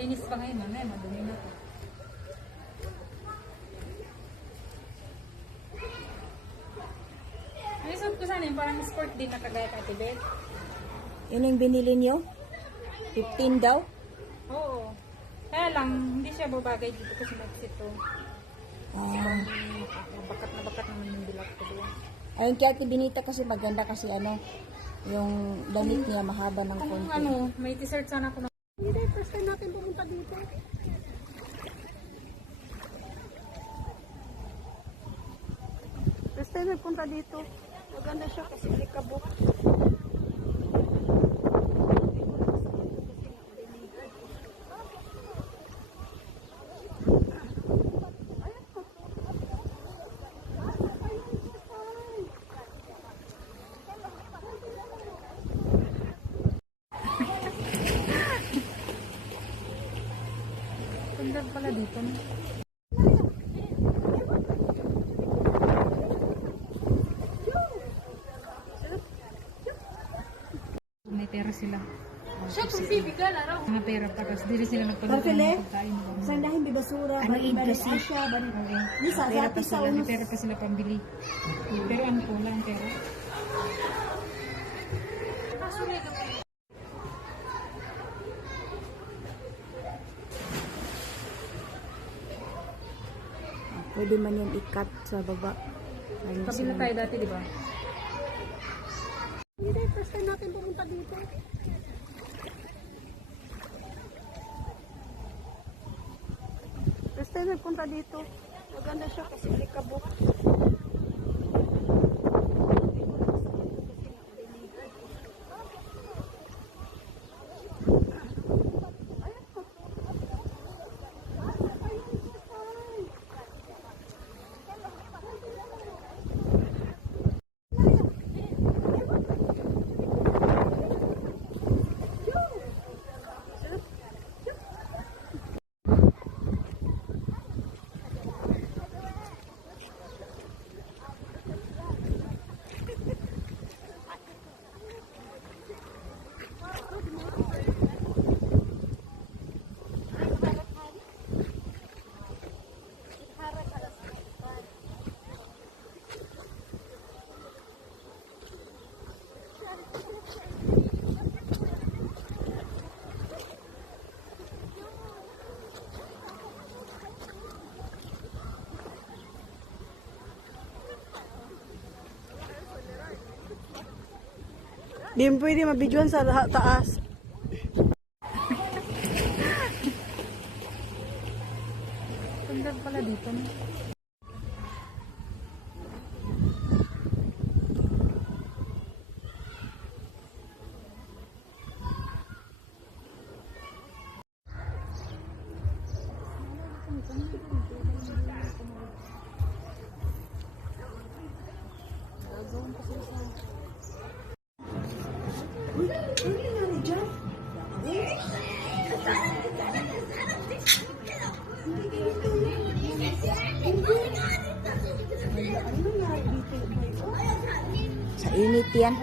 Malinis pa ngayon, mamaya madumi na to. Ay, suot ko sana yung parang sport din na kagaya kay Tibet. Yun yung binili niyo? 15 daw? Oo. Kaya lang, hindi siya babagay dito kasi magsito. Ah. Bakat naman yung bilat ko doon. Ayun kaya Ate Benita kasi maganda kasi ano, yung damit niya mahaba ng Kung konti. ano, may t-shirt sana ako na. Hindi, first time natin pumunta dito. First time nagpunta dito. Maganda siya kasi likabok. Ganda pala dito. No? May pera sila. Mga pera pa kasi dili sila nagpagawa ng pagkain. Sandahin di basura. Ano balik interest Asya, balik. Lisa, Pera sa pa sa sila. May pera pa sila pambili. Pero ano po lang pera. Pwede man yan i-cut sa baba. Ayun Kabila tayo dati, di ba? Hindi, first time natin pumunta dito. First time nagpunta dito. Maganda siya kasi likabok. Di mo pwede mabidyoan sa taas. Ganda pala dito. No? Sa init yan.